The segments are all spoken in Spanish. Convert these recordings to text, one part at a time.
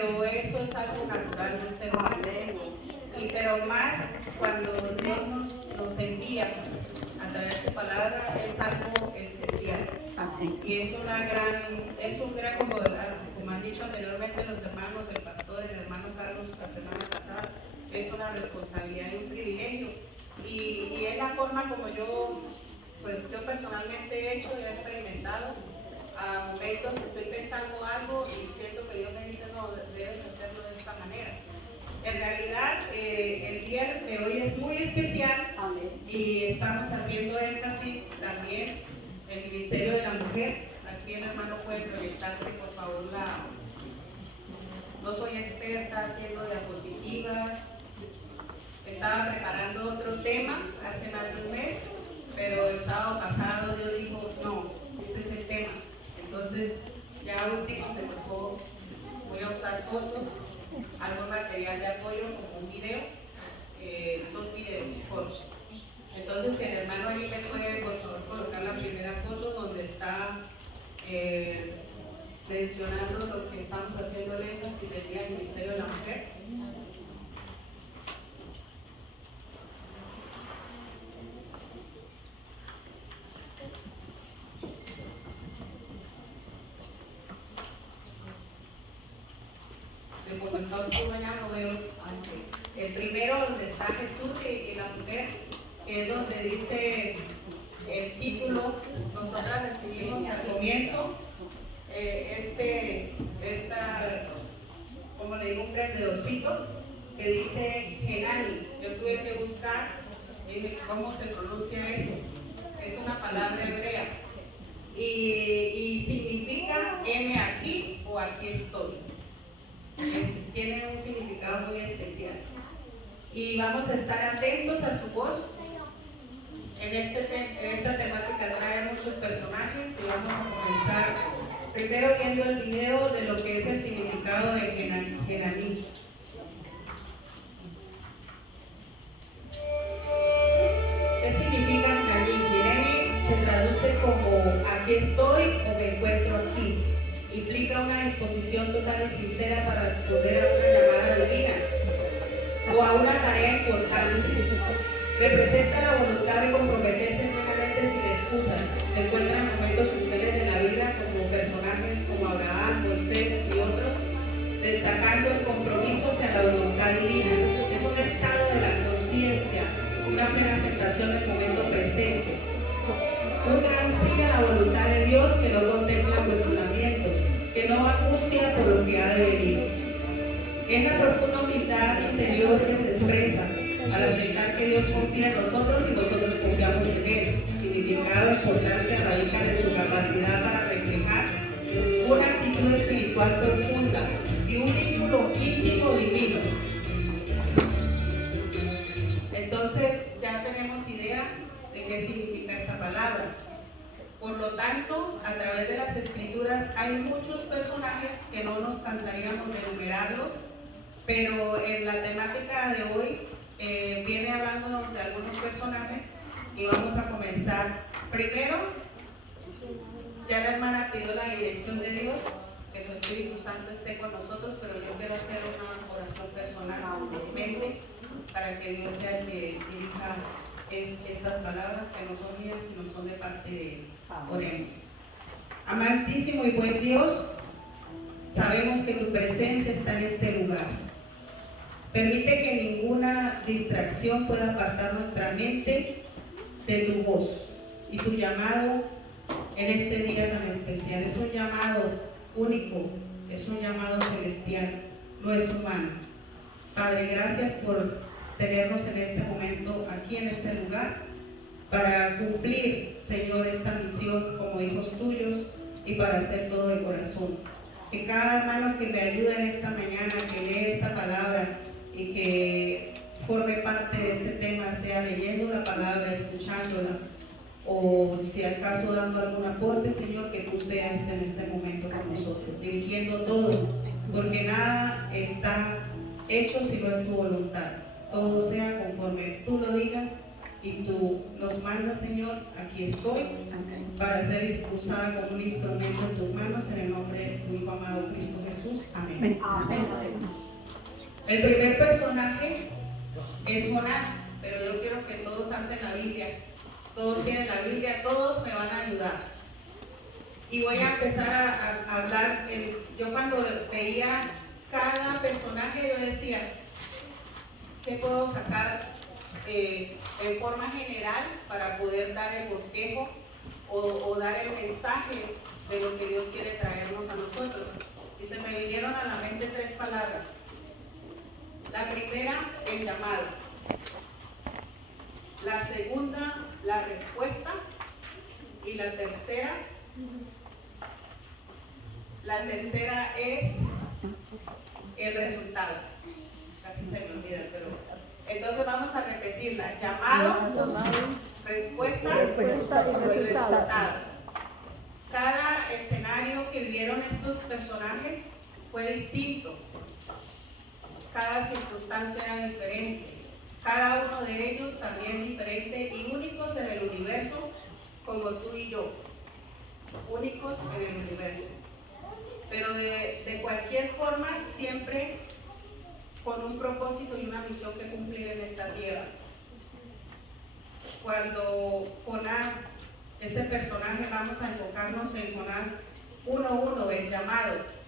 pero eso es algo natural del ser humano. Pero más cuando Dios nos envía a través de su palabra es algo especial. Y es un gran, como han dicho anteriormente los hermanos, el pastor, el hermano Carlos la semana pasada, es una responsabilidad y un privilegio. Y es la forma como yo personalmente he hecho y he experimentado. A momentos estoy pensando algo y siento que Dios me dice, no, debes hacerlo de esta manera. En realidad, el día de hoy es muy especial. Amén. Y estamos haciendo énfasis también en el Ministerio de la Mujer. Aquí el hermano puede proyectarle, por favor, No soy experta haciendo diapositivas. Estaba preparando otro tema hace más de un mes, pero el sábado pasado Dios dijo, no, este es el tema. Entonces, ya último me tocó, voy a usar fotos, algo material de apoyo como un video, 2 videos cortos. Entonces, si el hermano ahí me puede por favor colocar la primera foto donde está mencionando lo que estamos haciendo el énfasis del Día del Ministerio de la Mujer. Como está oscuro allá no veo. El primero donde está Jesús y la mujer, que es donde dice el título, nosotras recibimos al comienzo como le digo, un prendedorcito que dice Genani. Yo tuve que buscar cómo se pronuncia eso. Es una palabra hebrea y significa heme aquí o aquí estoy. Tiene un significado muy especial y vamos a estar atentos a su voz. En esta temática trae muchos personajes y vamos a comenzar primero viendo el video de lo que es el significado de Genaní. ¿Qué significa Genaní? Genaní se traduce como aquí estoy o me encuentro aquí. Implica una disposición total y sincera para responder a una llamada divina o a una tarea importante. Representa la voluntad de comprometerse plenamente sin excusas. Se encuentra en momentos cruciales de la vida como personajes como Abraham, Moisés y otros, destacando el compromiso hacia la voluntad divina. Es un estado de la conciencia, una plena aceptación del momento presente. Un gran sí a la voluntad de Dios que no contempla cuestionamientos, que no angustia por lo que ha de venir. Es la profunda humildad interior que se expresa al aceptar que Dios confía en nosotros y nosotros confiamos en Él. Significado e importancia radica en su capacidad para reflejar una actitud espiritual profunda y un vínculo íntimo divino. Entonces ya tenemos idea de qué significa esta palabra. Por lo tanto, a través de las escrituras hay muchos personajes que no nos cansaríamos de enumerarlos, pero en la temática de hoy viene hablándonos de algunos personajes y vamos a comenzar. Primero, ya la hermana pidió la dirección de Dios, que su Espíritu Santo esté con nosotros, pero yo quiero hacer una oración personal mente para que Dios sea el que dirija estas palabras que no son mías, sino son de parte de Él. Oremos. Amantísimo y buen Dios, sabemos que tu presencia está en este lugar. Permite que ninguna distracción pueda apartar nuestra mente de tu voz y tu llamado en este día tan especial. Es un llamado único, es un llamado celestial, no es humano. Padre, gracias por tenernos en este momento aquí en este lugar para cumplir, Señor, esta misión como hijos tuyos y para hacer todo de corazón. Que cada hermano que me ayude en esta mañana, que lee esta palabra y que forme parte de este tema, sea leyendo la palabra, escuchándola, o si acaso dando algún aporte, Señor, que tú seas en este momento con nosotros, dirigiendo todo, porque nada está hecho si no es tu voluntad. Todo sea conforme tú lo digas y tú nos mandas, Señor, aquí estoy, para ser usada como un instrumento en tus manos, en el nombre de tu Hijo amado Cristo Jesús. Amén. Amén. El primer personaje es Jonás, pero yo quiero que todos alcen la Biblia. Todos tienen la Biblia, todos me van a ayudar. Y voy a empezar a hablar. Yo cuando veía cada personaje, yo decía, ¿qué puedo sacar en forma general para poder dar el bosquejo o dar el mensaje de lo que Dios quiere traernos a nosotros? Y se me vinieron a la mente 3 palabras. La primera, el llamado. La segunda, la respuesta. Y la tercera es el resultado. Casi se me olvida, pero entonces vamos a repetirla. Llamado, respuesta y resultado. Cada escenario que vivieron estos personajes fue distinto. Cada circunstancia era diferente. Cada uno de ellos también diferente y únicos en el universo, como tú y yo. Únicos en el universo. Pero de cualquier forma, siempre con un propósito y una misión que cumplir en esta tierra. Cuando Jonás, este personaje, vamos a enfocarnos en Jonás 1:1, el llamado.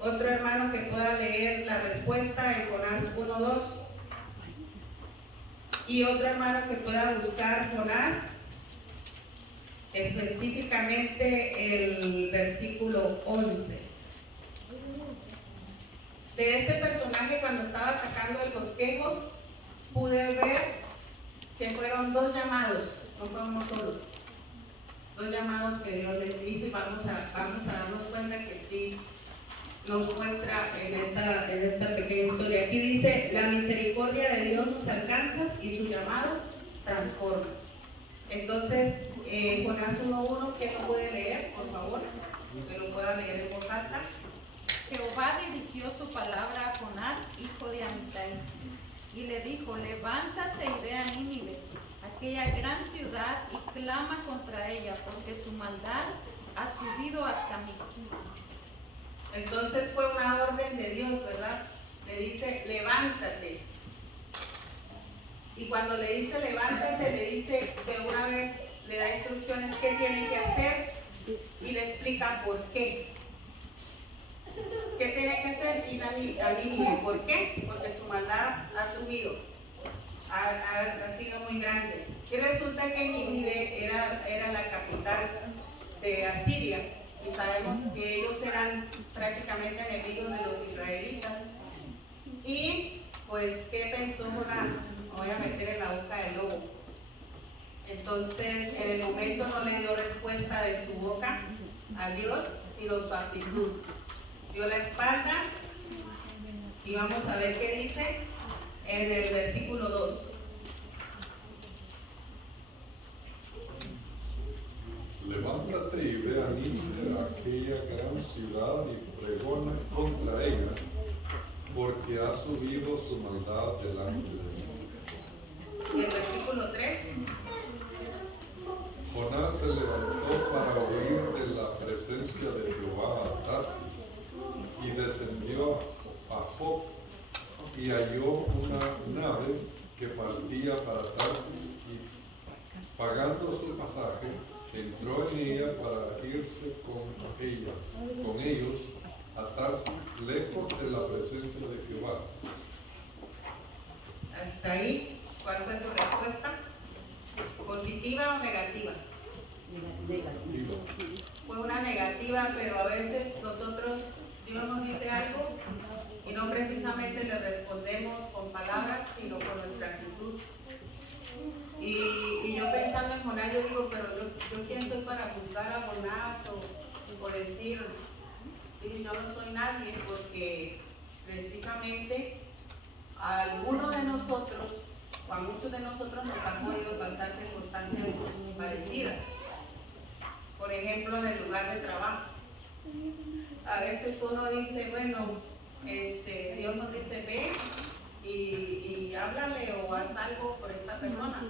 Otro hermano que pueda leer la respuesta en Jonás 1:2. Y otro hermano que pueda buscar Jonás, específicamente el versículo 11. De este personaje, cuando estaba sacando el bosquejo, pude ver que fueron 2 llamados, no fue uno solo. 2 llamados que Dios les hizo y vamos a darnos cuenta que sí nos muestra en esta pequeña historia. Aquí dice, la misericordia de Dios nos alcanza y su llamado transforma. Entonces, Jonás 1:1, ¿quién lo puede leer, por favor? Que lo pueda leer en voz alta. Jehová dirigió su palabra a Jonás, hijo de Amitai, y le dijo, levántate y ve a Nínive, aquella gran ciudad, y clama contra ella, porque su maldad ha subido hasta mí. Entonces fue una orden de Dios, ¿verdad? Le dice, levántate. Y cuando le dice levántate, le dice de una vez, le da instrucciones qué tiene que hacer y le explica por qué. ¿Qué tiene que hacer? Ir a Nínive. ¿Por qué? Porque su maldad ha subido, ha sido muy grande. Y resulta que Nínive era la capital de Asiria. Y sabemos que ellos eran prácticamente enemigos de los israelitas. Y pues, ¿qué pensó Jonás? Me voy a meter en la boca del lobo. Entonces, en el momento no le dio respuesta de su boca a Dios, sino su actitud. Dio la espalda y vamos a ver qué dice en el versículo 2. Levántate y ve a Nínive, aquella gran ciudad, y pregona contra ella, porque ha subido su maldad delante de mí. Y el versículo 3. Jonás se levantó para huir de la presencia de Jehová a Tarsis, y descendió a Jope, y halló una nave que partía para Tarsis, y pagando su pasaje, entró en ella para irse con ellos a Tarsis, lejos de la presencia de Jehová. Hasta ahí, ¿cuál fue su respuesta? ¿Positiva o negativa? Negativa. Fue una negativa, pero a veces nosotros, Dios nos dice algo y no precisamente le respondemos con palabras, sino con nuestra actitud. Y yo pensando en Jonás, yo digo, pero yo quién soy para juzgar a Jonás o decir, yo no soy nadie, porque precisamente a algunos de nosotros, o a muchos de nosotros nos han podido pasar circunstancias parecidas. Por ejemplo, en el lugar de trabajo. A veces uno dice, bueno, Dios nos dice, ve y háblale o haz algo por esta persona.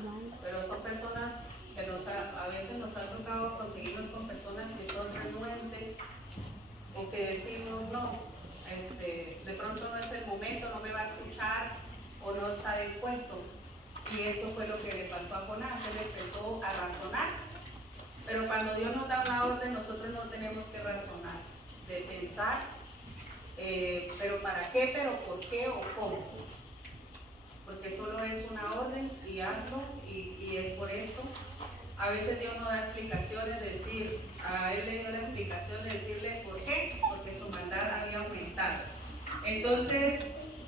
Pero son personas que a veces nos ha tocado conseguirnos con personas que son renuentes o que decimos no, de pronto no es el momento, no me va a escuchar o no está dispuesto. Y eso fue lo que le pasó a Jonás. Él empezó a razonar. Pero cuando Dios nos da una orden, nosotros no tenemos que razonar, de pensar, pero ¿para qué? ¿Pero por qué? ¿O cómo? Porque solo es una orden y hazlo y es por esto. A veces Dios no da explicaciones, a él le dio la explicación de decirle por qué, porque su maldad había aumentado. Entonces,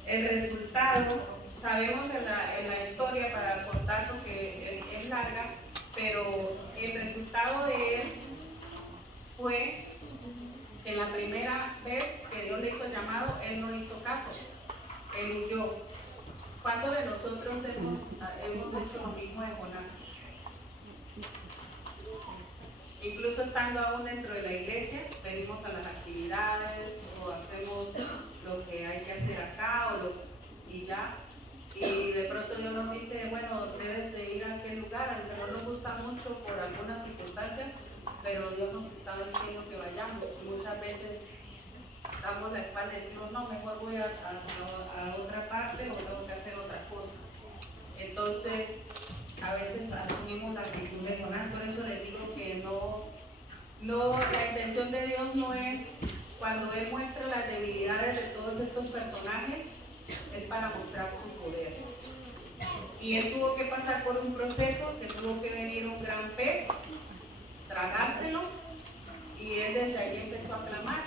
el resultado, sabemos en la historia, para contar porque es larga, pero el resultado de él fue que la primera vez que Dios le hizo el llamado, él no hizo caso, él huyó. ¿Cuántos de nosotros hemos hecho lo mismo de Jonás? Incluso estando aún dentro de la iglesia, venimos a las actividades o hacemos lo que hay que hacer acá y ya. Y de pronto Dios nos dice, bueno, debes de ir a aquel lugar, aunque no nos gusta mucho por algunas circunstancias, pero Dios nos está diciendo que vayamos. Y muchas veces damos la espalda y decimos, no, mejor voy a otra parte o tengo que hacer otra cosa. Entonces, a veces asumimos la actitud de Jonás. Por eso les digo que la intención de Dios no es, cuando Él muestra las debilidades de todos estos personajes, es para mostrar su poder. Y Él tuvo que pasar por un proceso, que tuvo que venir un gran pez, tragárselo, y Él desde allí empezó a clamar.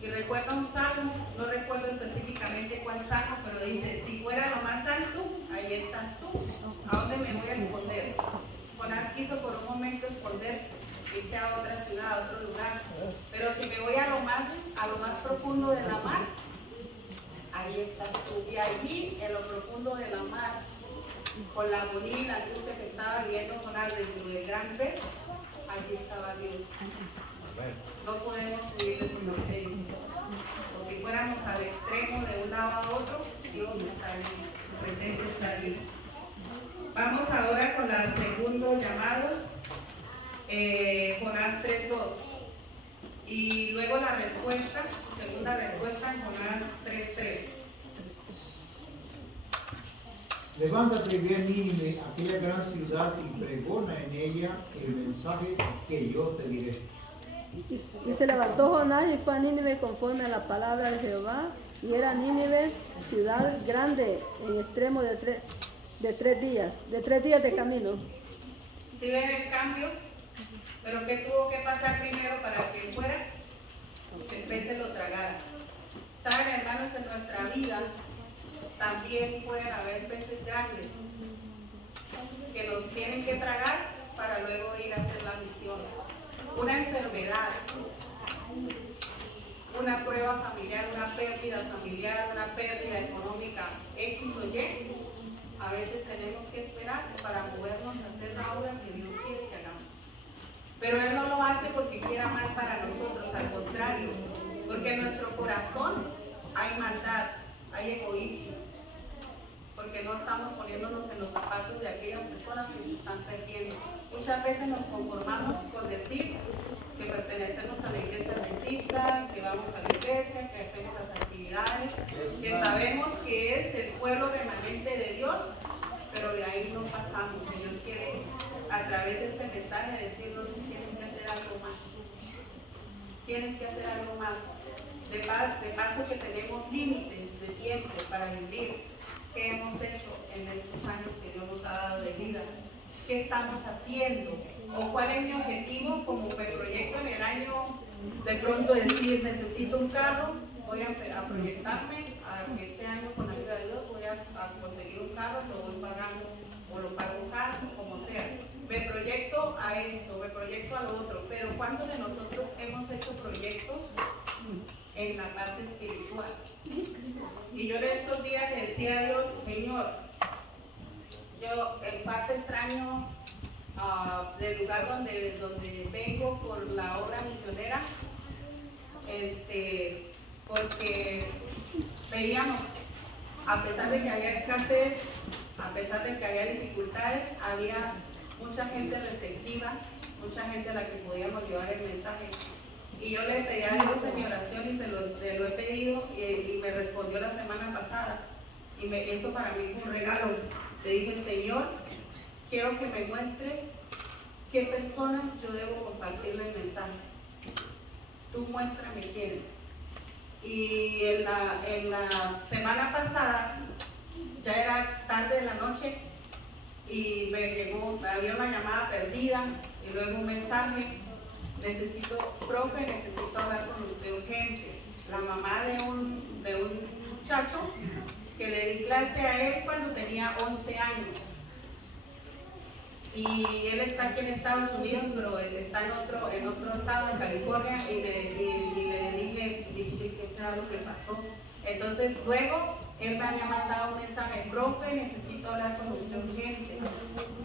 Y recuerda un salmo, no recuerdo específicamente cuál salmo, pero dice, si fuera lo más alto, ahí estás tú. ¿A dónde me voy a esconder? Jonás quiso por un momento esconderse, irse a otra ciudad, a otro lugar. Pero si me voy a lo más profundo de la mar, ahí estás tú. Y allí, en lo profundo de la mar, con la agonía y la angustia que estaba viviendo Jonás dentro del gran pez, allí estaba Dios. No podemos huir de su presencia. O si fuéramos al extremo de un lado a otro, Dios está allí, su presencia está allí. Vamos ahora con el segundo llamado, Jonás 3:2. Y luego la respuesta, segunda respuesta en Jonás 3:3. Levántate y ve a Nínive, aquella gran ciudad, y pregona en ella el mensaje que yo te diré. Y se levantó Jonás y fue a Nínive conforme a la palabra de Jehová, y era Nínive ciudad grande en extremo de tres días de camino. ¿Sí ven el cambio? ¿Pero qué tuvo que pasar primero para que fuera? Que el pez se lo tragara. ¿Saben, hermanos? En nuestra vida también pueden haber peces grandes que los tienen que tragar para luego ir a hacer la misión. Una enfermedad, una prueba familiar, una pérdida económica X o Y, a veces tenemos que esperar para movernos a hacer la obra que Dios quiere que hagamos. Pero Él no lo hace porque quiera mal para nosotros, al contrario, porque en nuestro corazón hay maldad, hay egoísmo, porque no estamos poniéndonos en los zapatos de aquellas personas que se están perdiendo. Muchas veces nos conformamos con decir que pertenecemos a la iglesia adventista, que vamos a la iglesia, que hacemos las actividades, que sabemos que es el pueblo remanente de Dios, pero de ahí no pasamos. Dios quiere, a través de este mensaje, decirnos: tienes que hacer algo más. Tienes que hacer algo más. De paso que tenemos límites de tiempo para vivir. ¿Qué hemos hecho en estos años que Dios nos ha dado de vida? ¿Qué estamos haciendo? ¿O cuál es mi objetivo como me proyecto en el año? De pronto decir, necesito un carro, voy a proyectarme a que este año, con la ayuda de Dios, voy a conseguir un carro, lo voy pagando, o lo pago cash, como sea. Me proyecto a esto, me proyecto a lo otro, pero ¿cuántos de nosotros hemos hecho proyectos en la parte espiritual? Y yo en estos días le decía a Dios: Señor, yo en parte extraño del lugar donde vengo por la obra misionera, porque veíamos a pesar de que había escasez, a pesar de que había dificultades, había mucha gente receptiva, mucha gente a la que podíamos llevar el mensaje. Y yo le pedí a Dios en mi oración y se lo he pedido y me respondió la semana pasada. Y eso para mí fue un regalo. Le dije, Señor, quiero que me muestres qué personas yo debo compartirle el mensaje. Tú muéstrame quiénes. Y en la semana pasada, ya era tarde de la noche, y me llegó, había una llamada perdida y luego un mensaje: profe, necesito hablar con usted urgente. La mamá de un muchacho que le di clase a él cuando tenía 11 años. Y él está aquí en Estados Unidos, pero él está en otro estado, en California, y le dije qué será lo que pasó. Entonces luego él me había mandado un mensaje: profe, necesito hablar con usted urgente.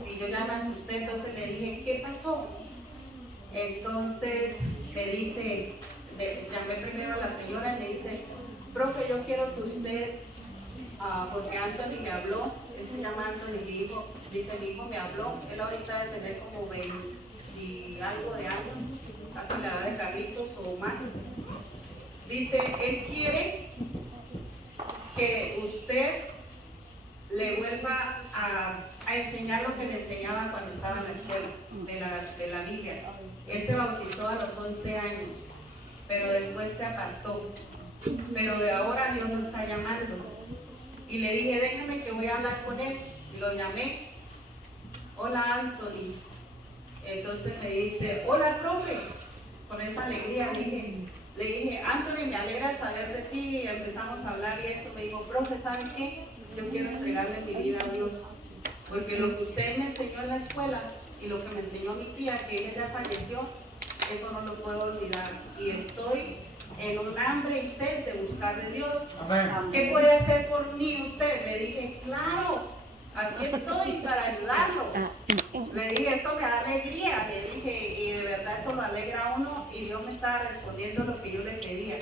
Y yo ya me asusté, entonces le dije, ¿qué pasó? Entonces me dice, llamé primero a la señora y le dice, profe, yo quiero que usted, porque Anthony me habló, él se llama Anthony, mi hijo me habló, él ahorita debe tener como 20 y algo de años, casi la edad de Carlitos o más. Dice, él quiere que usted le vuelva a enseñar lo que le enseñaba cuando estaba en la escuela de la Biblia. Él se bautizó a los 11 años, pero después se apartó. Pero de ahora Dios lo está llamando. Y le dije, déjame que voy a hablar con él. Y lo llamé. Hola, Anthony. Entonces me dice, hola, profe. Con esa alegría le dije, Anthony, me alegra saber de ti. Y empezamos a hablar y eso. Me dijo, profe, ¿sabe qué? Yo quiero entregarle mi vida a Dios. Porque lo que usted me enseñó en la escuela y lo que me enseñó mi tía, que ella ya falleció, eso no lo puedo olvidar. Y estoy en un hambre y sed de buscar de Dios. Amén. ¿Qué puede hacer por mí usted? Le dije, claro, aquí estoy para ayudarlo. Le dije, eso me da alegría. Le dije, y de verdad eso lo alegra a uno, y Dios me estaba respondiendo lo que yo le pedía.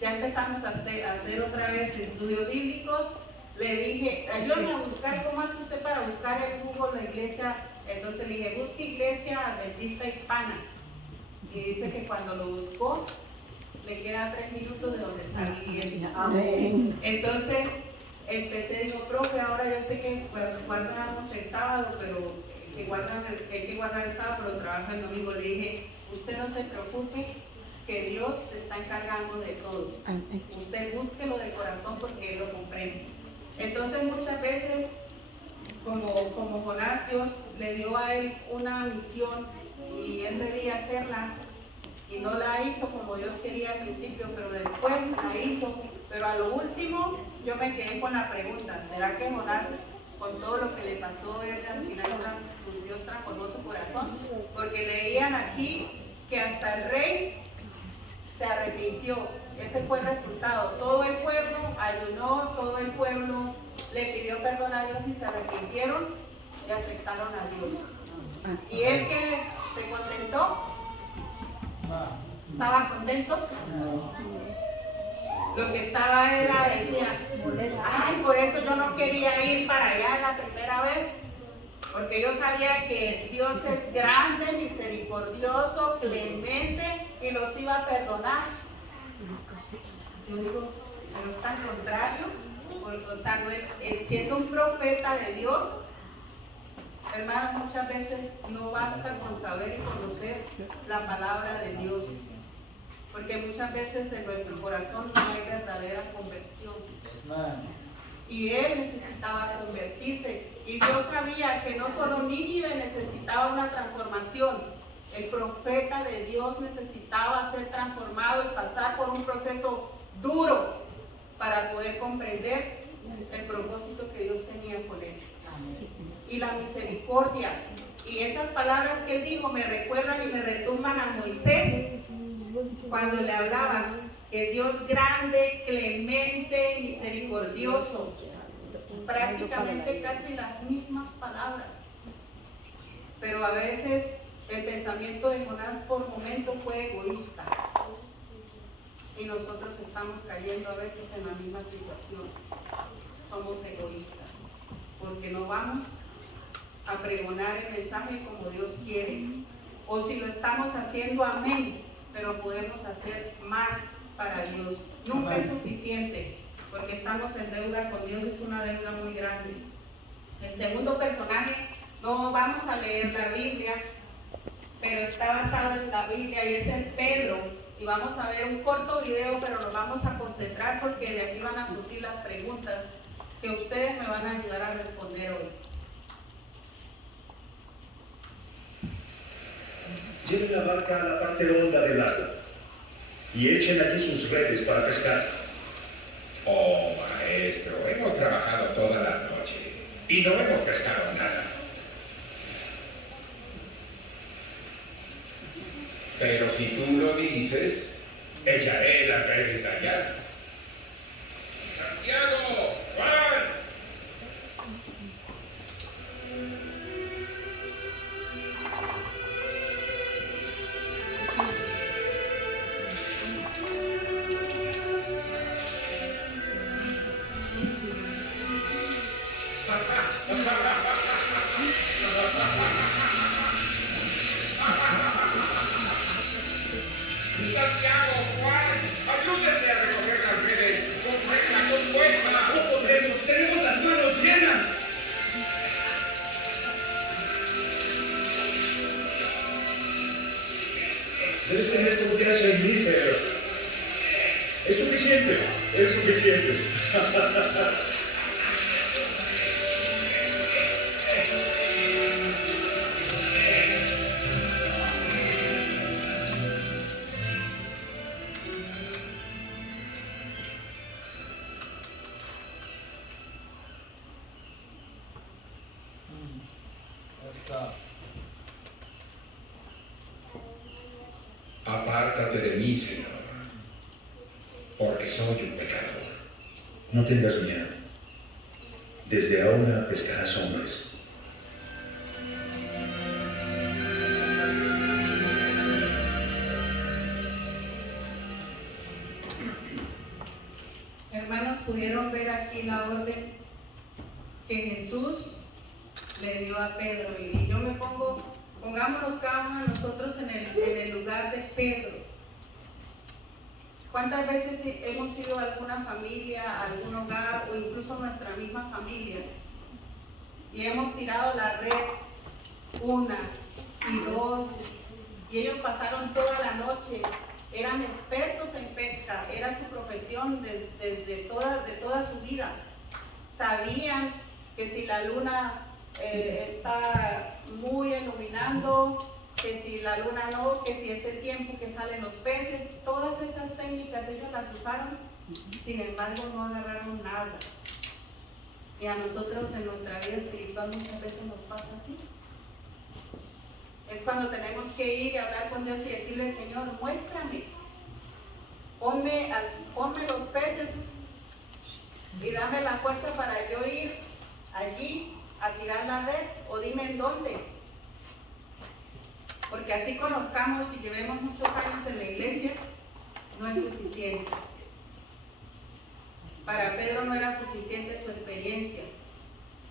Ya empezamos a hacer otra vez estudios bíblicos. Le dije, ayúdame a buscar, ¿cómo hace usted para buscar en Google la iglesia? Entonces le dije, busque Iglesia Adventista Hispana. Y dice que cuando lo buscó, le queda 3 minutos de donde está viviendo. Amén. Entonces empecé, digo, profe, ahora yo sé que guardamos el sábado, pero hay que guardar el sábado, pero trabaja el domingo. Le dije, usted no se preocupe, que Dios se está encargando de todo. Usted búsquelo de corazón porque Él lo comprende. Entonces muchas veces, como Jonás, Dios le dio a él una misión y él debía hacerla y no la hizo como Dios quería al principio, pero después la hizo. Pero a lo último yo me quedé con la pregunta, ¿será que Jonás, con todo lo que le pasó, él al final Dios transformó su corazón? Porque leían aquí que hasta el rey se arrepintió. Ese fue el resultado. Todo el pueblo ayunó, todo el pueblo le pidió perdón a Dios y se arrepintieron y aceptaron a Dios. Y él que se contentó, estaba contento. Lo que estaba decía, ay, por eso yo no quería ir para allá la primera vez, porque yo sabía que Dios es grande, misericordioso, clemente y los iba a perdonar. Yo digo, pero es al contrario, o sea, no es, siendo un profeta de Dios, hermano, muchas veces no basta con saber y conocer la palabra de Dios, porque muchas veces en nuestro corazón no hay verdadera conversión. Y él necesitaba convertirse, y Dios sabía que no solo Nínive necesitaba una transformación, el profeta de Dios necesitaba ser transformado y pasar por un proceso duro para poder comprender el propósito que Dios tenía con él. Y la misericordia. Y esas palabras que él dijo me recuerdan y me retumban a Moisés cuando le hablaba que Dios grande, clemente, misericordioso. Prácticamente casi las mismas palabras. Pero a veces el pensamiento de Jonás por momentos fue egoísta. Y nosotros estamos cayendo a veces en la misma situación. somos egoístas, porque no vamos a pregonar el mensaje como Dios quiere. O si lo estamos haciendo, amén, pero podemos hacer más para Dios. Nunca es suficiente, porque estamos en deuda con Dios, es una deuda muy grande. El segundo personaje, no vamos a leer la Biblia, pero está basado en la Biblia y es el Pedro. Y vamos a ver un corto video, pero nos vamos a concentrar porque de aquí van a surgir las preguntas que ustedes me van a ayudar a responder hoy. Lleven la barca a la parte honda del lago y echen allí sus redes para pescar. Oh, maestro, hemos trabajado toda la noche y no hemos pescado nada. Pero si tú lo dices, echaré las redes allá. ¡Santiago! ¡Juan! Santiago, Juan, ayúdenme a recoger las redes. Con fuerza. ¡No podremos! ¡Tenemos las manos llenas! Debes tener confianza en mí, Pedro. Es suficiente, es suficiente. Apártate de mí, Señor, porque soy un pecador. No tengas miedo. Desde ahora pescarás hombres. Hermanos, pudieron ver aquí la orden que Jesús le dio a Pedro. Y yo me pongámonos cada uno de nosotros en el lugar de Pedro. ¿Cuántas veces hemos ido a alguna familia, a algún hogar o incluso nuestra misma familia y hemos tirado la red una y dos y ellos pasaron toda la noche, eran expertos en pesca, era su profesión de toda su vida, sabían que si la luna está muy iluminando, que si la luna no, que si es el tiempo que salen los peces, todas esas técnicas ellos las usaron, sin embargo no agarraron nada. Y a nosotros en nuestra vida espiritual muchas veces nos pasa así. Es cuando tenemos que ir y hablar con Dios y decirle, Señor, muéstrame, ponme los peces y dame la fuerza para yo ir allí a tirar la red, o dime en dónde. Porque así conozcamos y llevemos muchos años en la iglesia, no es suficiente. Para Pedro no era suficiente su experiencia.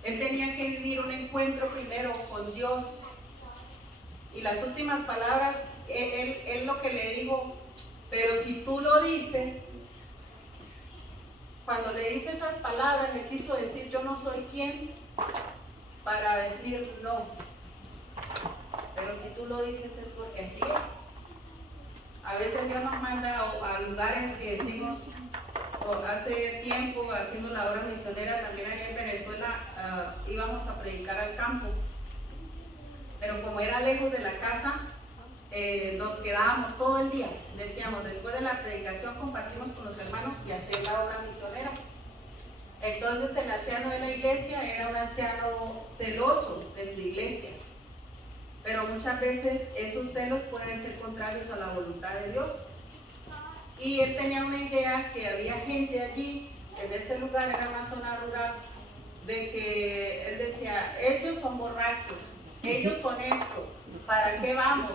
Él tenía que vivir un encuentro primero con Dios. Y las últimas palabras, él lo que le dijo, pero si tú lo dices, cuando le dice esas palabras, le quiso decir, yo no soy quien para decir no. Pero si tú lo dices es porque así es. A veces Dios nos manda a lugares que decimos, o hace tiempo haciendo la obra misionera también allá en Venezuela, íbamos a predicar al campo. Pero como era lejos de la casa, nos quedábamos todo el día. Decíamos, después de la predicación compartimos con los hermanos y hacer la obra misionera. Entonces el anciano de la iglesia era un anciano celoso de su iglesia. Pero muchas veces esos celos pueden ser contrarios a la voluntad de Dios. Y él tenía una idea que había gente allí, en ese lugar, era una zona rural, de que él decía, ellos son borrachos, ellos son esto, ¿para qué vamos?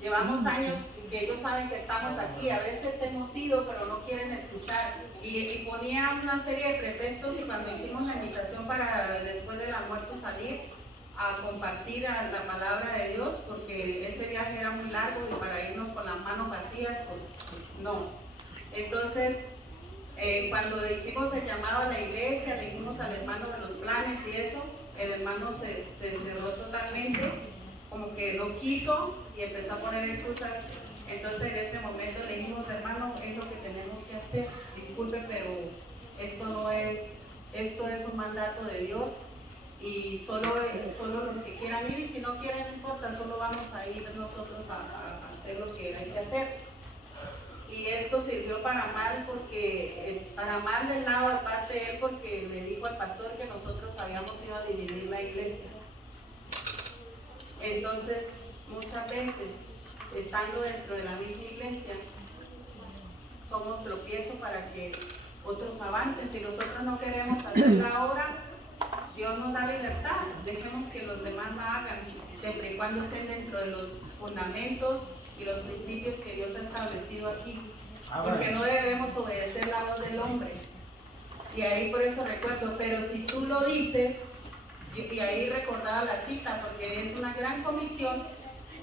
Llevamos años que ellos saben que estamos aquí, a veces hemos ido pero no quieren escuchar y ponía una serie de pretextos y cuando hicimos la invitación para después del almuerzo salir a compartir la palabra de Dios, porque ese viaje era muy largo y para irnos con las manos vacías, pues no. Entonces, cuando hicimos el llamado a la iglesia, le dijimos al hermano de los planes y eso, el hermano se cerró totalmente, como que no quiso y empezó a poner excusas. Entonces en ese momento le dijimos, hermano, es lo que tenemos que hacer, disculpe, pero esto es un mandato de Dios y solo los que quieran ir, y si no quieren no importa, solo vamos a ir nosotros a hacer lo que hay que hacer. Y esto sirvió para mal, para mal del lado de parte de él, porque le dijo al pastor que nosotros habíamos ido a dividir la iglesia. Entonces, muchas veces, estando dentro de la misma iglesia, somos tropiezo para que otros avancen. Si nosotros no queremos hacer la obra, Dios nos da libertad, dejemos que los demás la hagan, siempre y cuando estén dentro de los fundamentos y los principios que Dios ha establecido aquí, porque no debemos obedecer la voz del hombre. Y ahí por eso recuerdo, pero si tú lo dices, y ahí recordaba la cita, porque es una gran comisión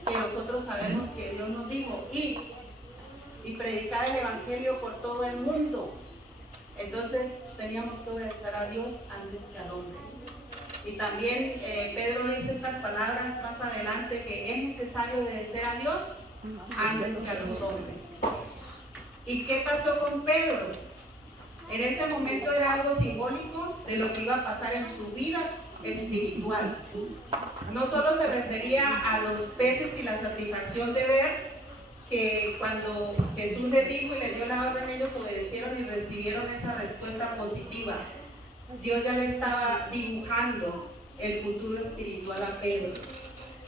que nosotros sabemos que Dios nos dijo, y predicar el evangelio por todo el mundo. Entonces teníamos que obedecer a Dios antes que al hombre. Y también Pedro dice estas palabras más adelante, que es necesario obedecer a Dios antes que a los hombres. ¿Y qué pasó con Pedro? En ese momento era algo simbólico de lo que iba a pasar en su vida espiritual. No solo se refería a los peces y la satisfacción de ver que cuando Jesús les dijo y le dio la orden, ellos obedecieron y recibieron esa respuesta positiva. Dios ya le estaba dibujando el futuro espiritual a Pedro.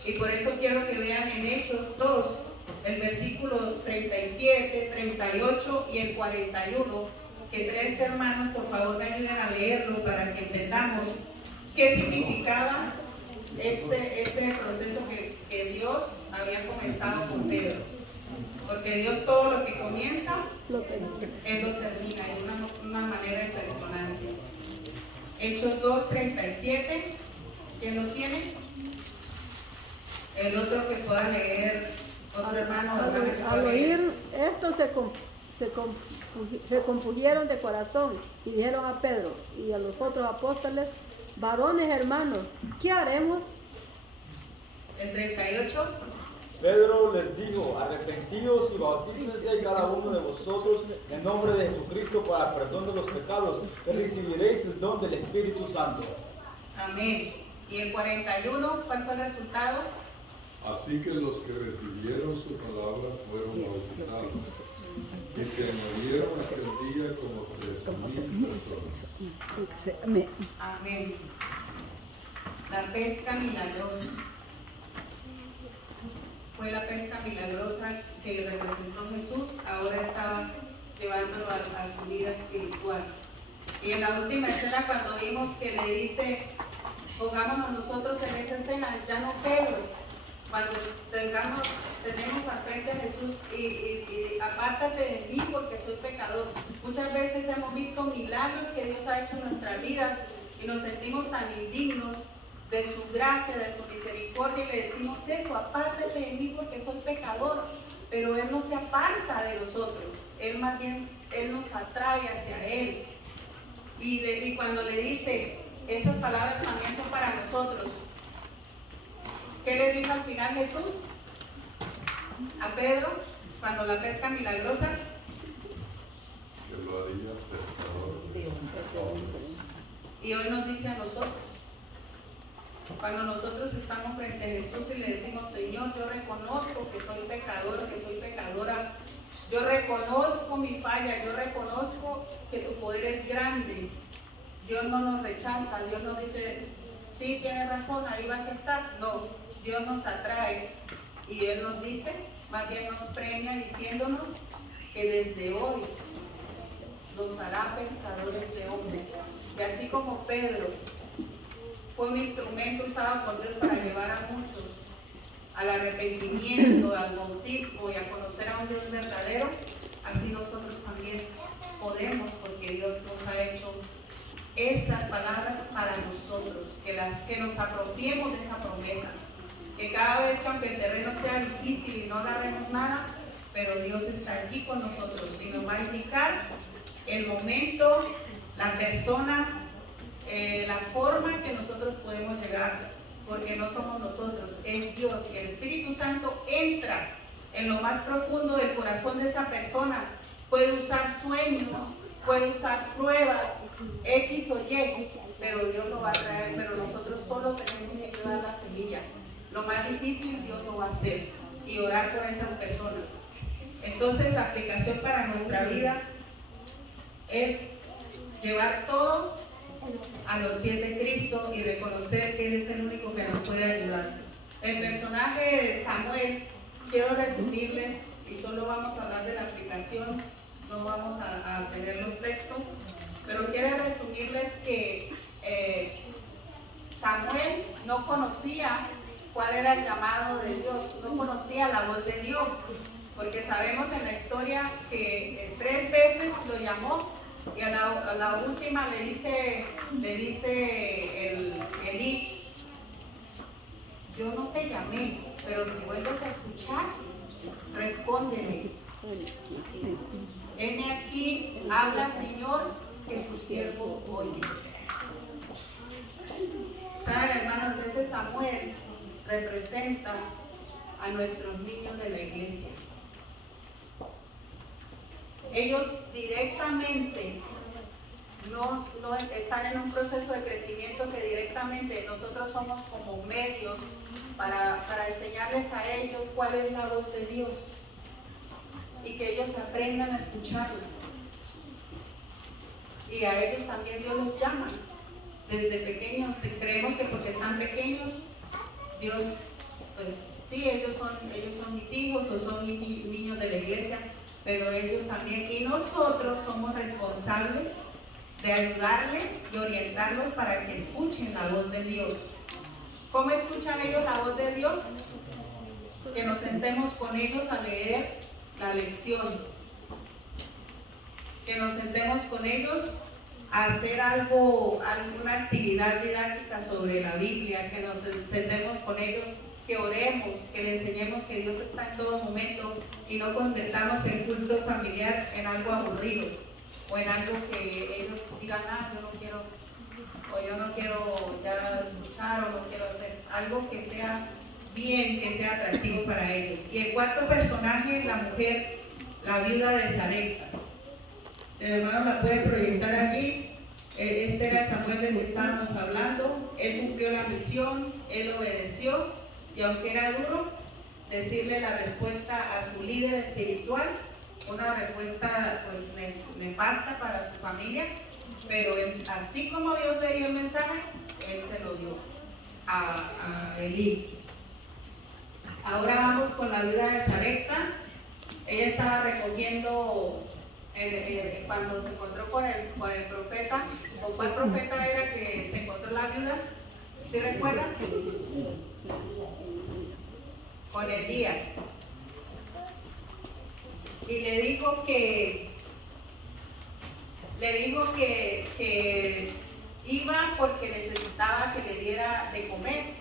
Y por eso quiero que vean en Hechos 2, el versículo 37, 38 y el 41, que tres hermanos por favor me ayuden a leerlo para que entendamos qué significaba este proceso que Dios había comenzado con Pedro. Porque Dios todo lo que comienza, Él lo termina de una manera impresionante. Hechos 2:37, ¿quién lo tiene? El otro que pueda leer, otro hermano. Al oír esto se compungieron de corazón y dijeron a Pedro y a los otros apóstoles, varones hermanos, ¿qué haremos? El 38. Pedro les dijo, arrepentíos y bautícense cada uno de vosotros en nombre de Jesucristo para el perdón de los pecados, y recibiréis el don del Espíritu Santo. Amén. Y el 41, ¿cuál fue el resultado? Así que los que recibieron su palabra fueron bautizados, y se añadieron aquel día como 3,000 personas. Amén. La pesca milagrosa. Fue la pesca milagrosa que representó Jesús, ahora estaba llevándolo a su vida espiritual. Y en la última escena, cuando vimos que le dice, pongámonos nosotros en esa escena, ya no Pedro, cuando tenemos al frente a Jesús y apártate de mí porque soy pecador. Muchas veces hemos visto milagros que Dios ha hecho en nuestras vidas y nos sentimos tan indignos de su gracia, de su misericordia, y le decimos eso, apártate de mí porque soy pecador, pero Él no se aparta de nosotros, Él más bien, Él nos atrae hacia Él, y cuando le dice, esas palabras también son para nosotros. ¿Qué le dijo al final Jesús a Pedro, cuando la pesca milagrosa? Que lo haría pescador de hombres. Y hoy nos dice a nosotros, cuando nosotros estamos frente a Jesús y le decimos, Señor, yo reconozco que soy pecador, que soy pecadora, yo reconozco mi falla, yo reconozco que tu poder es grande. Dios no nos rechaza, Dios nos dice, sí, tienes razón, ahí vas a estar. No, Dios nos atrae y Él nos dice, más bien nos premia diciéndonos que desde hoy nos hará pescadores de hombres. Y así como Pedro fue un instrumento usado por Dios para llevar a muchos al arrepentimiento, al bautismo y a conocer a un Dios verdadero, así nosotros también podemos, porque Dios nos ha hecho estas palabras para nosotros, que nos apropiemos de esa promesa, que cada vez que aunque el terreno sea difícil y no agarremos nada, pero Dios está aquí con nosotros y nos va a indicar el momento, la persona, la forma que nosotros podemos llegar, porque no somos nosotros, es Dios, y el Espíritu Santo entra en lo más profundo del corazón de esa persona. Puede usar sueños, puede usar pruebas, X o Y, pero Dios lo va a traer, pero nosotros solo tenemos que llevar la semilla. Lo más difícil Dios lo va a hacer, y orar por esas personas. Entonces la aplicación para nuestra vida es llevar todo a los pies de Cristo y reconocer que Él es el único que nos puede ayudar. El personaje de Samuel, quiero resumirles, y solo vamos a hablar de la aplicación, no vamos a tener los textos, pero quiero resumirles que Samuel no conocía cuál era el llamado de Dios, no conocía la voz de Dios, porque sabemos en la historia que 3 veces lo llamó, y a la última le dice Elí, yo no te llamé, pero si vuelves a escuchar, respóndele. Heme aquí, habla Señor, que tu siervo oye. Saben, hermanos, ese Samuel representa a nuestros niños de la iglesia. Ellos directamente no están en un proceso de crecimiento, que directamente nosotros somos como medios para enseñarles a ellos cuál es la voz de Dios y que ellos aprendan a escucharla. Y a ellos también Dios los llama desde pequeños. Creemos que porque están pequeños, Dios, pues sí, ellos son mis hijos o son niños de la iglesia, pero ellos también, y nosotros somos responsables de ayudarles y orientarlos para que escuchen la voz de Dios. ¿Cómo escuchan ellos la voz de Dios? Que nos sentemos con ellos a leer la lección, que nos sentemos con ellos a hacer alguna actividad didáctica sobre la Biblia, que nos sentemos con ellos, que oremos, que le enseñemos que Dios está en todo momento y no convertamos el culto familiar en algo aburrido o en algo que ellos digan, yo no quiero, o yo no quiero ya escuchar, o no quiero hacer algo que sea bien, que sea atractivo para ellos. Y el cuarto personaje, la mujer, la viuda de Sarepta. El hermano la puede proyectar allí. Este era Samuel del que estábamos hablando. Él cumplió la misión, él obedeció, y aunque era duro decirle la respuesta a su líder espiritual, una respuesta pues nefasta para su familia, pero él, así como Dios le dio el mensaje, él se lo dio a Elí. Ahora vamos con la viuda de Sarepta. Ella estaba recogiendo cuando se encontró con el profeta. ¿Con cuál profeta era que se encontró la viuda? ¿Sí recuerdas? Con Elías. Y le dijo que iba porque necesitaba que le diera de comer.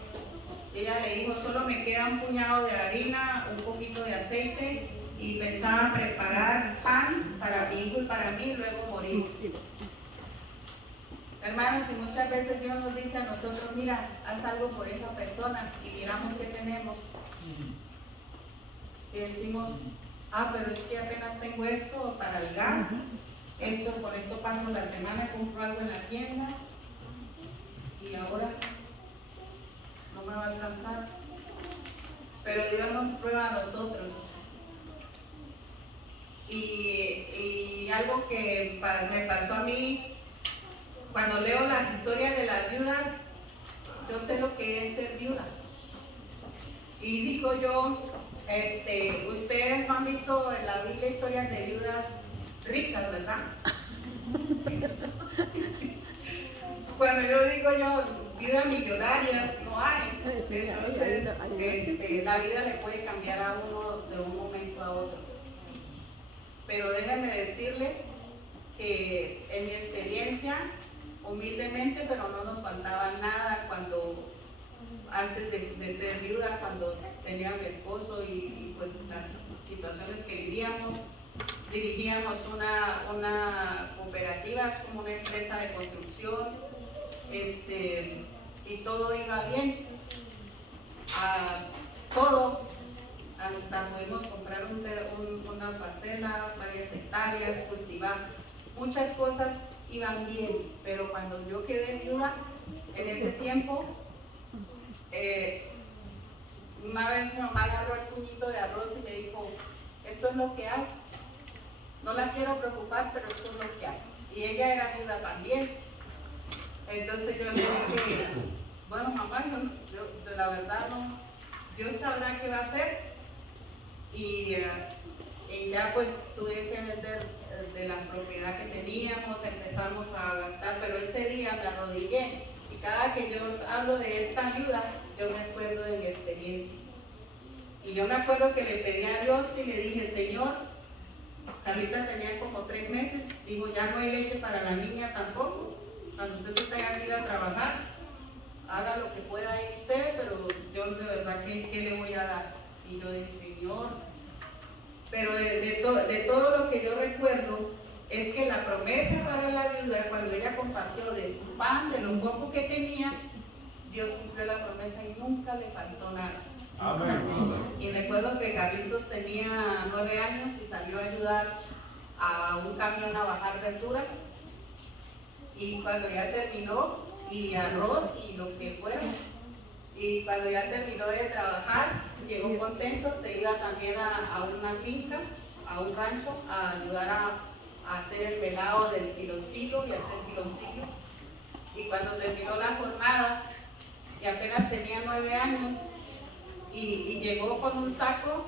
Ella le dijo, solo me queda un puñado de harina, un poquito de aceite, y pensaba preparar pan para mi hijo y para mí y luego morir. Hermanos, y muchas veces Dios nos dice a nosotros, mira, haz algo por esa persona, y miramos qué tenemos. Y decimos, pero es que apenas tengo esto para el gas, con esto paso la semana, compro algo en la tienda, y ahora no me va a alcanzar. Pero Dios nos prueba a nosotros. Y algo que me pasó a mí, cuando leo las historias de las viudas, yo sé lo que es ser viuda. Y digo yo, ustedes no han visto en la Biblia historias de viudas ricas, ¿verdad? Cuando yo digo viudas millonarias no hay. Entonces, la vida le puede cambiar a uno de un momento a otro. Pero déjenme decirles que en mi experiencia, humildemente, pero no nos faltaba nada antes de ser viuda, cuando tenía a mi esposo y pues las situaciones que vivíamos. Dirigíamos una cooperativa, es como una empresa de construcción, y todo iba bien. Todo, hasta pudimos comprar una parcela, varias hectáreas, cultivar. Muchas cosas iban bien, pero cuando yo quedé viuda, en ese tiempo, una vez mi mamá agarró el puñito de arroz y me dijo, esto es lo que hay. No la quiero preocupar, pero esto es lo que hay. Y ella era viuda también. Entonces yo le dije, bueno mamá, yo la verdad no, Dios sabrá qué va a hacer. Y ya pues tuve que vender de la propiedad que teníamos, empezamos a gastar, pero ese día me arrodillé. Y cada que yo hablo de esta viuda, yo me acuerdo de mi experiencia. Y yo me acuerdo que le pedí a Dios y le dije, Señor, Carlita tenía como 3 meses, digo, ya no hay leche para la niña tampoco. Cuando usted se tenga que ir a trabajar, haga lo que pueda ahí usted, pero yo de verdad, ¿qué le voy a dar? Y yo dije, Señor, pero de todo lo que yo recuerdo, es que la promesa para la viuda, cuando ella compartió de su pan, de lo poco que tenía, Dios cumplió la promesa y nunca le faltó nada. Amén. Y recuerdo que Carlitos tenía 9 años y salió a ayudar a un camión a bajar verduras. Y cuando ya terminó, y arroz y lo que fuera, y cuando ya terminó de trabajar, llegó contento, se iba también a una finca, a un rancho, a ayudar a hacer el pelado del piloncillo y hacer piloncillo. Y cuando terminó la jornada, y apenas tenía 9 años, y llegó con un saco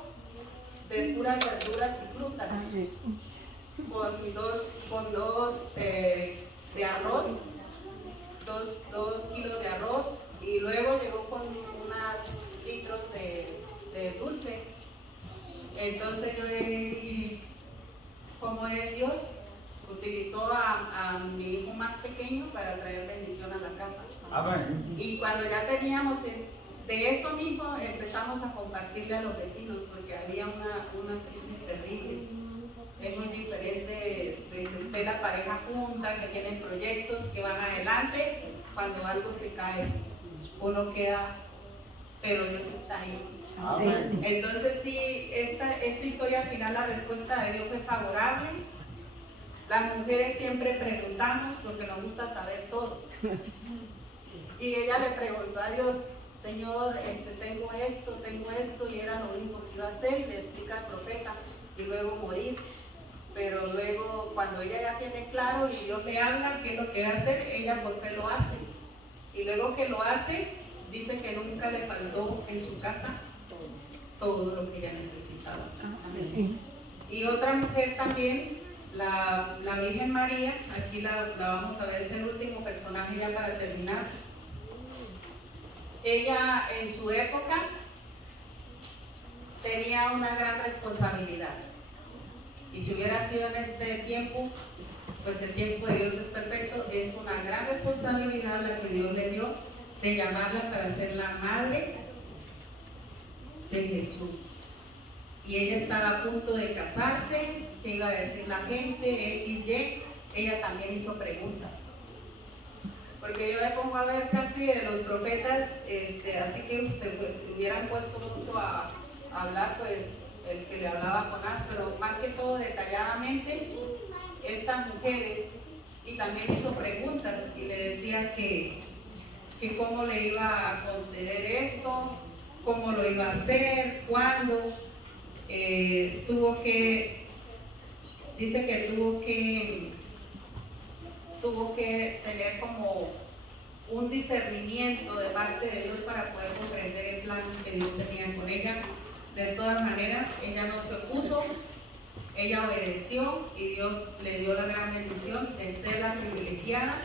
de puras verduras y frutas, con dos de arroz, 2 kilos de arroz, y luego llegó con unos litros de dulce. Entonces yo dije, ¿cómo es Dios? Utilizó a mi hijo más pequeño para traer bendición a la casa. Amén. Y cuando ya teníamos de eso mismo, empezamos a compartirle a los vecinos, porque había una crisis terrible. Es muy diferente de que esté la pareja junta, que tienen proyectos que van adelante, cuando algo se cae, uno queda, pero Dios está ahí. Amén. Entonces sí, esta historia al final, la respuesta de Dios es favorable. Las mujeres siempre preguntamos porque nos gusta saber todo. Y ella le preguntó a Dios, Señor, tengo esto, y era lo único que iba a hacer, y le explica al profeta, y luego morir. Pero luego, cuando ella ya tiene claro y Dios le habla qué es lo que va a hacer, ella por fe lo hace. Y luego que lo hace, dice que nunca le faltó en su casa todo lo que ella necesitaba. Amén. Y otra mujer también, la Virgen María, aquí la vamos a ver, es el último personaje ya para terminar. Ella en su época tenía una gran responsabilidad. Y si hubiera sido en este tiempo, pues el tiempo de Dios es perfecto, es una gran responsabilidad la que Dios le dio de llamarla para ser la madre de Jesús. Y ella estaba a punto de casarse, que iba a decir la gente, XY, ella también hizo preguntas. Porque yo me pongo a ver casi de los profetas, así que se hubieran puesto mucho a hablar, pues el que le hablaba a Jonás, pero más que todo detalladamente, estas mujeres, y también hizo preguntas y le decía que cómo le iba a conceder esto, cómo lo iba a hacer, cuándo, dice que tuvo que tener como un discernimiento de parte de Dios para poder comprender el plan que Dios tenía con ella. De todas maneras, ella no se opuso, ella obedeció y Dios le dio la gran bendición de ser la privilegiada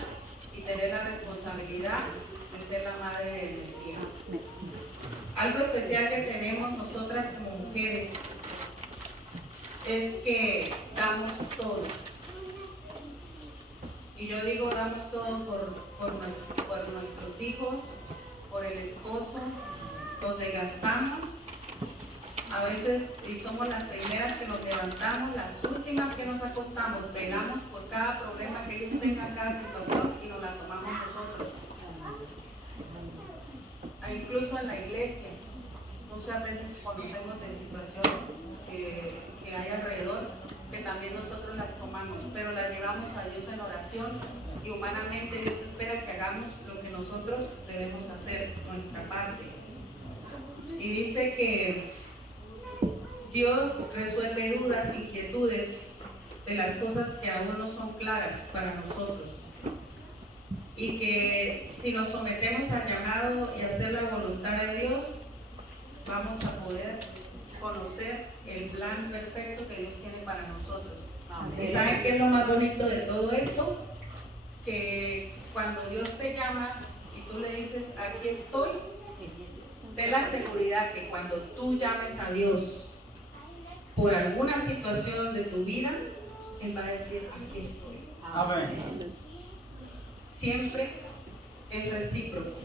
y tener la responsabilidad de ser la madre del Mesías. Algo especial que tenemos nosotras como mujeres es que damos todo. Y yo digo damos todo por nuestros hijos, por el esposo, donde gastamos. A veces, y somos las primeras que nos levantamos, las últimas que nos acostamos, velamos por cada problema que ellos tengan, cada situación, y nos la tomamos nosotros. Incluso en la iglesia, muchas veces conocemos de situaciones que hay alrededor, que también nosotros las tomamos, pero las llevamos a Dios en oración, y humanamente Dios espera que hagamos lo que nosotros debemos hacer, nuestra parte. Y dice que Dios resuelve dudas, inquietudes de las cosas que aún no son claras para nosotros. Y que si nos sometemos al llamado y hacer la voluntad de Dios, vamos a poder conocer el plan perfecto que Dios tiene para nosotros. Amén. ¿Y saben qué es lo más bonito de todo esto? Que cuando Dios te llama y tú le dices, aquí estoy, ten la seguridad que cuando tú llames a Dios por alguna situación de tu vida, Él va a decir, aquí estoy. Amén. Siempre es recíproco,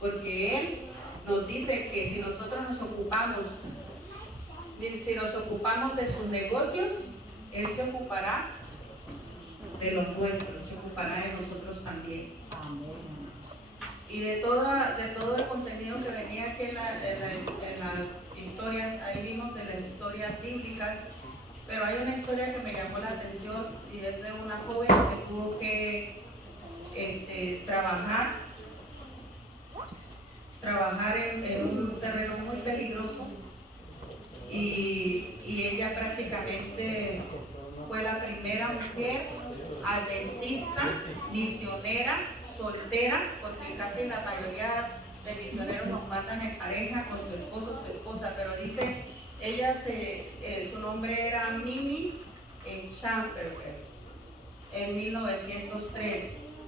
porque Él nos dice que si nosotros nos ocupamos de sus negocios, Él se ocupará de los nuestros, se ocupará de nosotros también. Y de todo el contenido que venía aquí en las historias, ahí vimos de las historias bíblicas, pero hay una historia que me llamó la atención, y es de una joven que tuvo que trabajar en un terreno muy peligroso, y ella prácticamente fue la primera mujer adventista, misionera, soltera, porque casi la mayoría de misioneros nos matan en pareja con su esposo o su esposa, pero dice, ella su nombre era Mimi Chamberlain, en 1903.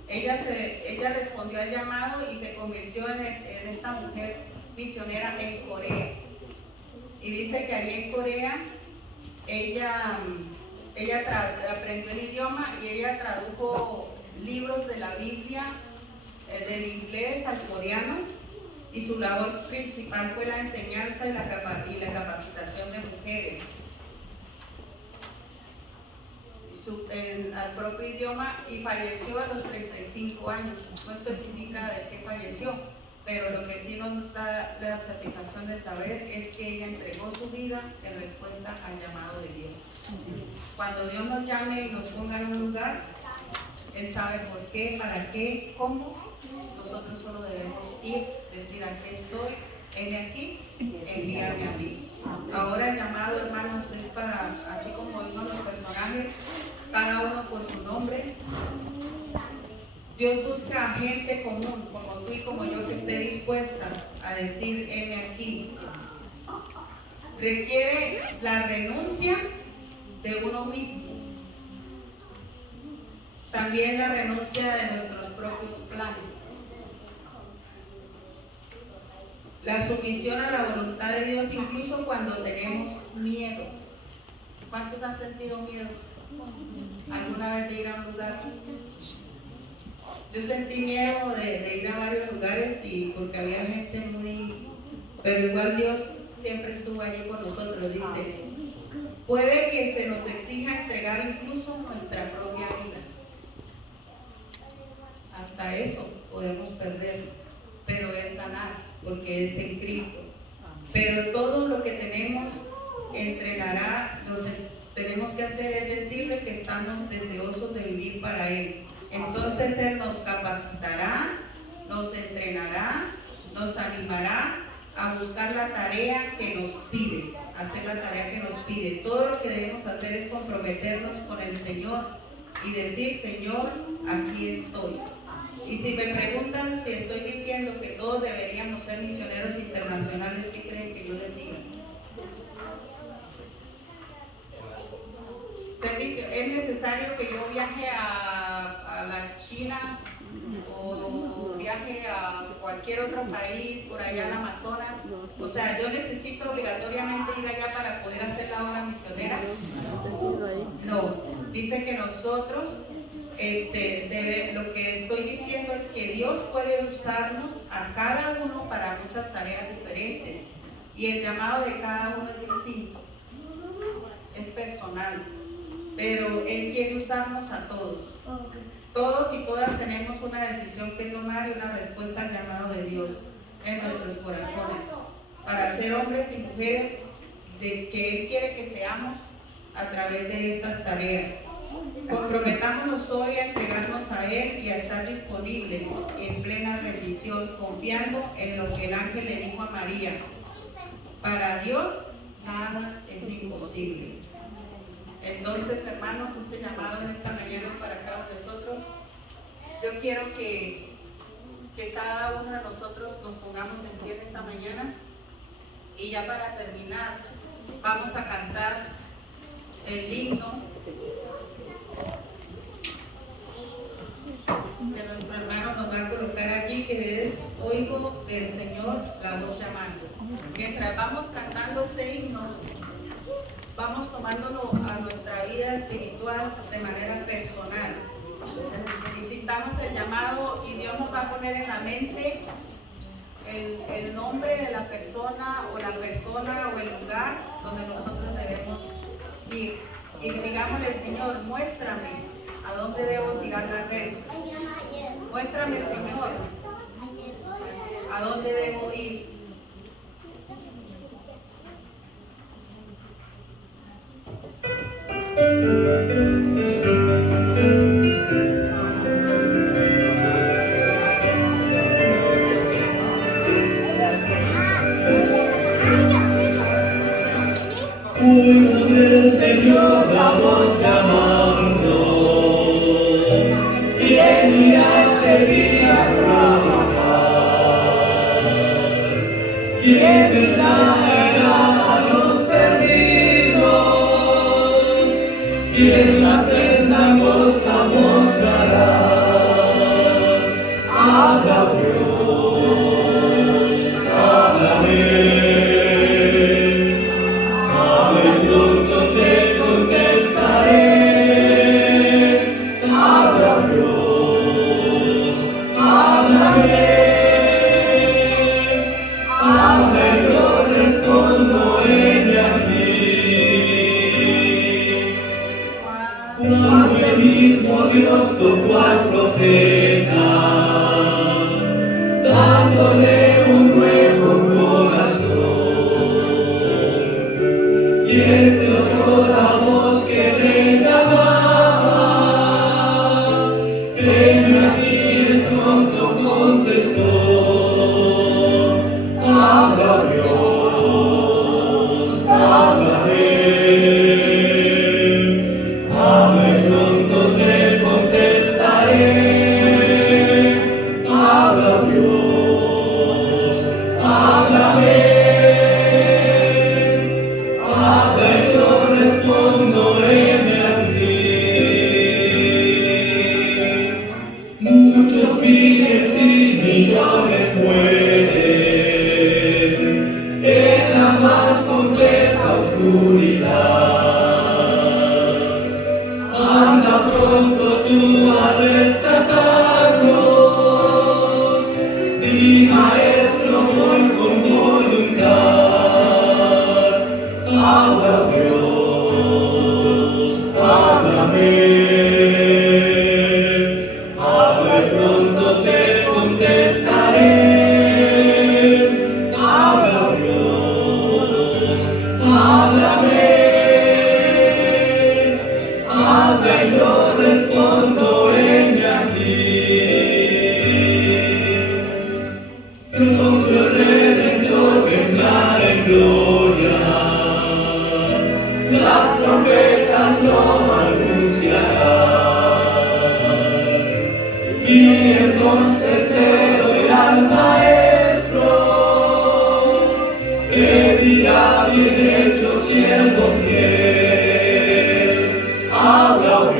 Ella respondió al llamado y se convirtió en esta mujer misionera en Corea. Y dice que allí en Corea ella aprendió el idioma, y ella tradujo libros de la Biblia del inglés al coreano, y su labor principal fue la enseñanza y la capacitación de mujeres al propio idioma, y falleció a los 35 años. No especifica de qué falleció, pero lo que sí nos da la satisfacción de saber es que ella entregó su vida en respuesta al llamado de Dios. Cuando Dios nos llame y nos ponga en un lugar, Él sabe por qué, para qué, cómo. Nosotros solo debemos ir, decir, aquí estoy, heme aquí, envíame a mí. Ahora el llamado, hermanos, es para, así como vimos los personajes, cada uno por su nombre. Dios busca a gente común, como tú y como yo, que esté dispuesta a decir, heme aquí. Requiere la renuncia de uno mismo. También la renuncia de nuestros propios planes. La sumisión a la voluntad de Dios, incluso cuando tenemos miedo. ¿Cuántos han sentido miedo alguna vez de ir a un lugar? Yo sentí miedo de ir a varios lugares, y porque había gente pero igual Dios siempre estuvo allí con nosotros. Dice, puede que se nos exija entregar incluso nuestra propia vida. Hasta eso podemos perder, pero es ganar, porque es en Cristo. Pero todo lo que tenemos tenemos que hacer es decirle que estamos deseosos de vivir para Él. Entonces Él nos capacitará, nos entrenará, nos animará a buscar la tarea que nos pide, hacer la tarea que nos pide. Todo lo que debemos hacer es comprometernos con el Señor y decir, Señor, aquí estoy. Y si me preguntan si estoy diciendo que todos deberíamos ser misioneros internacionales, ¿qué creen que yo les diga? ¿Es necesario que yo viaje a la China o viaje viaje a cualquier otro país, por allá en Amazonas. O sea, yo necesito obligatoriamente ir allá para poder hacer la obra misionera. No, dice que nosotros, lo que estoy diciendo es que Dios puede usarnos a cada uno para muchas tareas diferentes. Y el llamado de cada uno es distinto, es personal, pero Él quiere usarnos a todos. Todos y todas tenemos una decisión que tomar y una respuesta al llamado de Dios en nuestros corazones, para ser hombres y mujeres de que Él quiere que seamos a través de estas tareas. Comprometámonos hoy a entregarnos a Él y a estar disponibles en plena rendición, confiando en lo que el ángel le dijo a María. Para Dios nada es imposible. Entonces, hermanos, este llamado en esta mañana es para cada uno de nosotros. Yo quiero que cada uno de nosotros nos pongamos en pie en esta mañana. Y ya para terminar, vamos a cantar el himno que nuestro hermano nos va a colocar allí, que es Oigo del Señor la voz llamando. Mientras vamos cantando este himno, vamos tomándolo a nuestra vida espiritual de manera personal. Y sintamos el llamado y Dios nos va a poner en la mente el nombre de la persona o el lugar donde nosotros debemos ir. Y digámosle, Señor, muéstrame a dónde debo tirar la red. Muéstrame, Señor, a dónde debo ir. Oigo Señor la voz llamando, ¿quién irá este día a trabajar? ¿Quién irá a los perdidos? ¿Quién la senda angosta mostrará? Habla Dios, háblame. Dios tocó al profeta, dándole un nuevo corazón, y este oyó la voz que le llamaba, ven aquí, y pronto contestó, habla Dios, háblame.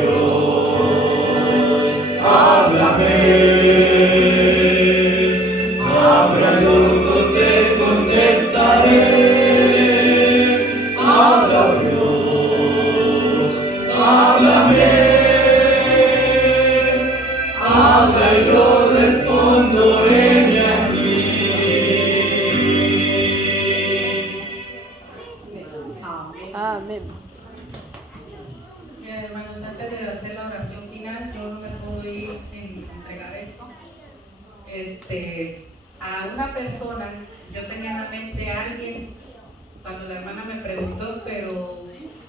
Dios, háblame. yo respondo, heme aquí. Amén. Bien, hermanos, antes de hacer la oración final, yo no me puedo ir sin entregar esto. A una persona, yo tenía en la mente a alguien, cuando la hermana me preguntó, pero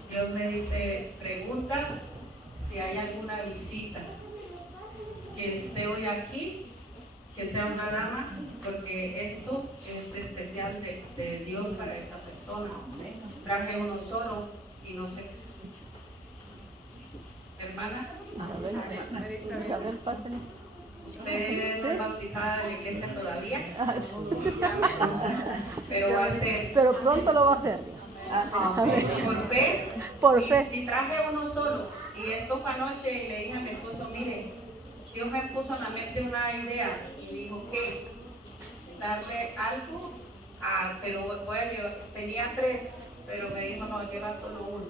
Dios me dice, pregunta si hay alguna visita que esté hoy aquí, que sea una dama, porque esto es especial de Dios para esa persona. Traje uno solo y no sé. Hermana, Isabel, padre. usted no es bautizada en la iglesia todavía, pero va a ser Pero pronto lo va a hacer. por fe. Por fe. Y traje uno solo. Y esto fue anoche y le dije a mi esposo, mire, Dios me puso en la mente una idea. Y dijo que darle algo, pero bueno, tenía 3, pero me dijo, no, lleva solo uno.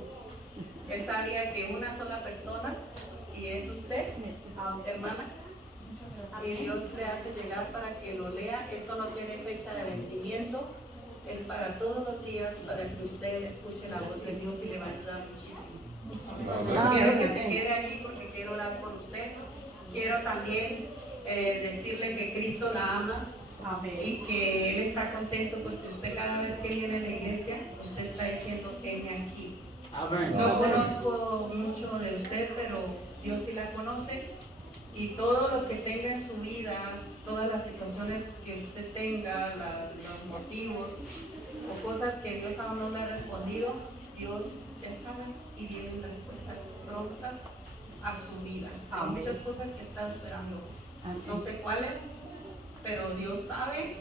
Él sabía que una sola persona, y es usted, hermana, y Dios le hace llegar para que lo lea. Esto no tiene fecha de vencimiento, es para todos los días, para que usted escuche la voz de Dios y le va a ayudar muchísimo. Quiero que se quede allí porque quiero orar por usted. Quiero también decirle que Cristo la ama. Y que Él está contento porque usted cada vez que viene a la iglesia, usted está diciendo, heme aquí. Amén. No conozco mucho de usted, pero Dios sí la conoce. Y todo lo que tenga en su vida, todas las situaciones que usted tenga, los motivos o cosas que Dios aún no le ha respondido, Dios ya sabe y vienen respuestas prontas a su vida. Hay muchas cosas que está esperando. No sé cuáles, pero Dios sabe,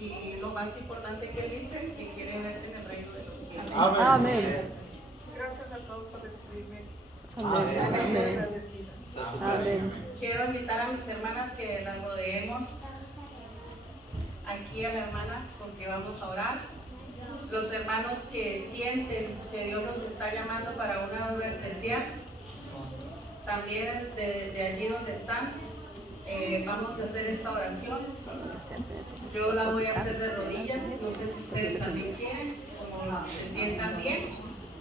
y lo más importante que dice, que quiere verte en el reino de los cielos. Amén. Amén. Gracias a todos por recibirme. Amén. Estoy agradecida. Amén. Quiero invitar a mis hermanas que las rodeemos aquí a la hermana porque vamos a orar. Los hermanos que sienten que Dios los está llamando para una obra especial, también de allí donde están, vamos a hacer esta oración. Yo la voy a hacer de rodillas, no sé si ustedes también quieren, como se sientan bien,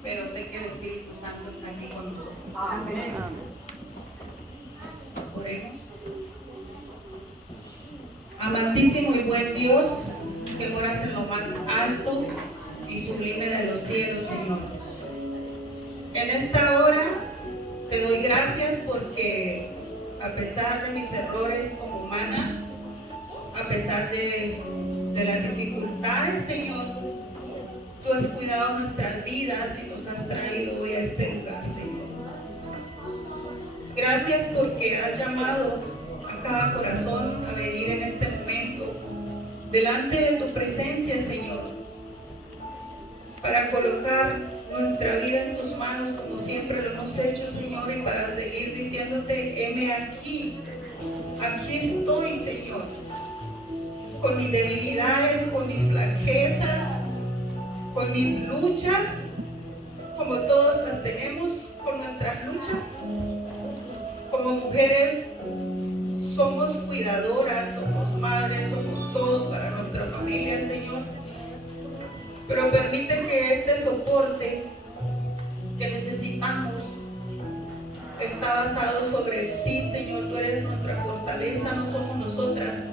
pero sé que el Espíritu Santo está aquí con nosotros. Amén. Oremos. Amantísimo y buen Dios, que moras en lo más alto y sublime de los cielos, Señor. En esta hora te doy gracias porque a pesar de mis errores como humana, a pesar de las dificultades, Señor, tú has cuidado nuestras vidas y nos has traído hoy a este lugar, Señor. Gracias porque has llamado a cada corazón a venir en este momento delante de tu presencia, Señor, para colocar nuestra vida en tus manos como siempre lo hemos hecho, Señor, y para seguir diciéndote, heme aquí, aquí estoy, Señor, con mis debilidades, con mis flaquezas, con mis luchas, como todos las tenemos, con nuestras luchas. Como mujeres somos cuidadoras, somos madres, somos todo para nuestra familia, Señor. Pero permite que este soporte que necesitamos está basado sobre ti, Señor. Tú eres nuestra fortaleza, no somos nosotras,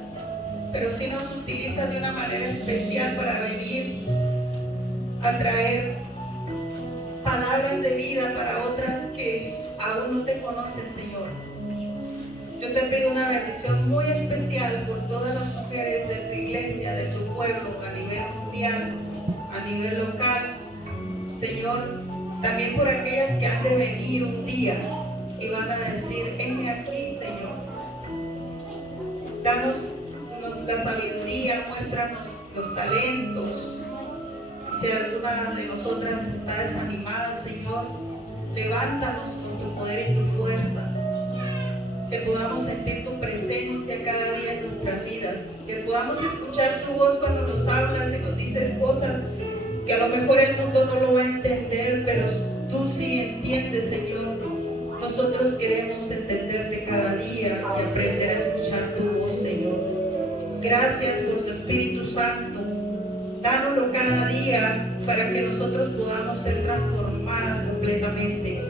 pero sí nos utilizas de una manera especial para venir a traer palabras de vida para otras que aún no te conocen, Señor. Yo te pido una bendición muy especial por todas las mujeres de tu iglesia, de tu pueblo, a nivel mundial, a nivel local, Señor, también por aquellas que han de venir un día y van a decir, heme aquí, Señor. Danos la sabiduría, muéstranos los talentos. Si alguna de nosotras está desanimada, Señor, levántanos con tu poder y tu fuerza. Que podamos sentir tu presencia cada día en nuestras vidas. Que podamos escuchar tu voz cuando nos hablas y nos dices cosas que a lo mejor el mundo no lo va a entender, pero tú sí entiendes, Señor. Nos nosotros queremos entenderte cada día y aprender a escuchar tu voz, Señor. Gracias por tu Espíritu Santo. Dánoslo cada día para que nosotros podamos ser transformadas completamente.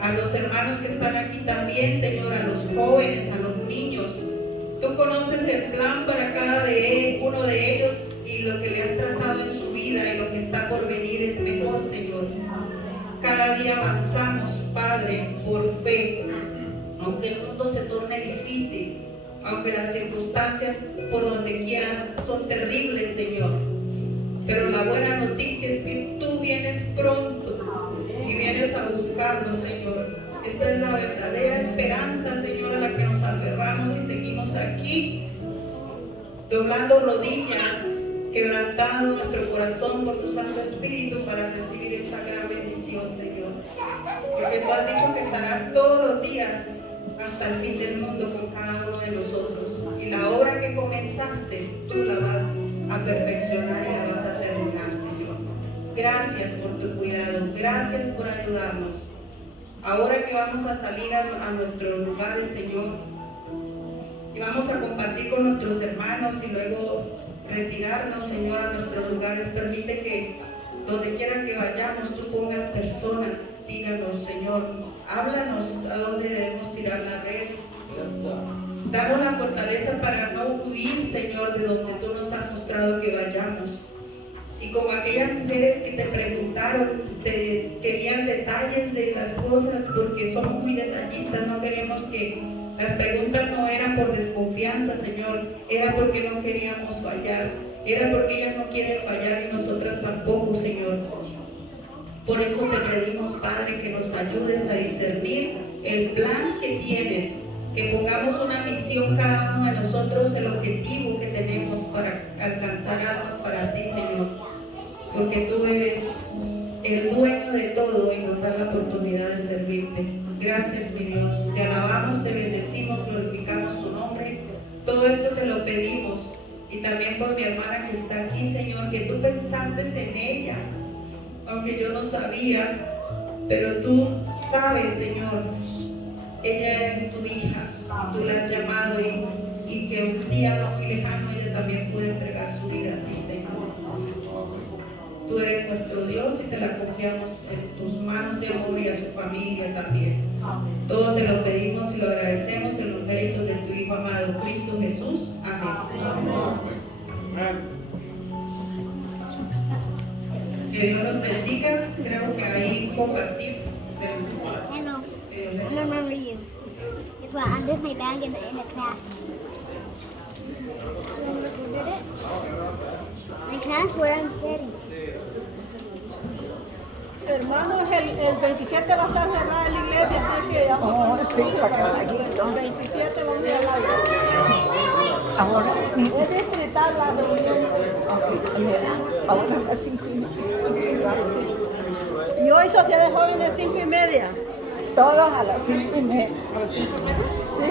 A los hermanos que están aquí también, Señor, a los jóvenes, a los niños. Tú conoces el plan para cada uno de ellos y lo que le has trazado en su vida y lo que está por venir es mejor, Señor. Cada día avanzamos, Padre, por fe. Aunque el mundo se torne difícil, aunque las circunstancias por donde quieran son terribles, Señor. Pero la buena noticia es que tú vienes pronto y vienes a buscarnos, Señor. Esa es la verdadera esperanza, Señor, a la que nos aferramos y seguimos aquí, doblando rodillas, quebrantando nuestro corazón por tu Santo Espíritu para recibir esta gran bendición, Señor. Porque tú has dicho que estarás todos los días hasta el fin del mundo con cada uno de nosotros. Y la obra que comenzaste, tú la vas a perfeccionar y la vas a terminar, Señor. Gracias por tu cuidado, gracias por ayudarnos. Ahora que vamos a salir a nuestros lugares, Señor, y vamos a compartir con nuestros hermanos y luego retirarnos, Señor, a nuestros lugares, permite que donde quiera que vayamos tú pongas personas. Díganos, Señor, háblanos a dónde debemos tirar la red. Danos la fortaleza para no huir, Señor, de donde tú nos has mostrado que vayamos. Y como aquellas mujeres que te preguntaron, te querían detalles de las cosas, porque somos muy detallistas, no queremos que las preguntas no eran por desconfianza, Señor, era porque no queríamos fallar, era porque ellas no quieren fallar y nosotras tampoco, Señor. Por eso te pedimos, Padre, que nos ayudes a discernir el plan que tienes, que pongamos una misión cada uno de nosotros, el objetivo que tenemos para alcanzar almas para ti, Señor. Porque tú eres el dueño de todo y nos da la oportunidad de servirte. Gracias, mi Dios. Te alabamos, te bendecimos, glorificamos tu nombre. Todo esto te lo pedimos. Y también por mi hermana que está aquí, Señor, que tú pensaste en ella, aunque yo no sabía, pero tú sabes, Señor, ella es tu hija, tú la has llamado y que un día no muy lejano ella también puede entregar su vida a ti, Señor. Tú eres nuestro Dios y te la confiamos en tus manos de amor y a su familia también. Todo te lo pedimos y lo agradecemos en los méritos de tu Hijo amado, Cristo Jesús. Amén. Que Dios los bendiga. Creo que ahí compartimos. Hello. I remember you. It's what I left my bag in the class. Remember who did it? My class where I'm sitting. Hermanos, el 27 va a estar cerrada la iglesia, así que vamos. Oh, sí, para que aquí. El 27 vamos a ir a la Ahora. Es distrital la reunión. Ahora a las 5:30. Y hoy Sociedad de Jóvenes 5:30. Todos a las 5:30. ¿A las 5:30? Sí.